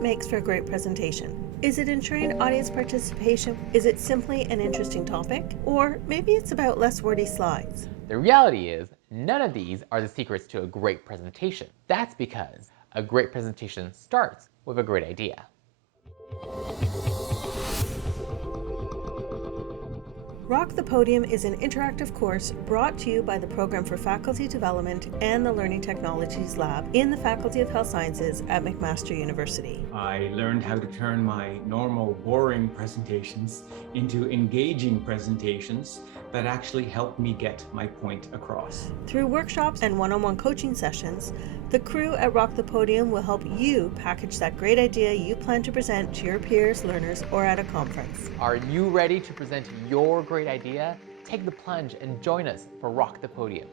makes for a great presentation? Is it ensuring audience participation? Is it simply an interesting topic? Or maybe it's about less wordy slides? The reality is, none of these are the secrets to a great presentation. That's because a great presentation starts with a great idea. Rock the Podium is an interactive course brought to you by the Program for Faculty Development and the Learning Technologies Lab in the Faculty of Health Sciences at McMaster University. I learned how to turn my normal boring presentations into engaging presentations that actually helped me get my point across. Through workshops and one-on-one coaching sessions, the crew at Rock the Podium will help you package that great idea you plan to present to your peers, learners, or at a conference. Are you ready to present your great idea? Take the plunge and join us for Rock the Podium.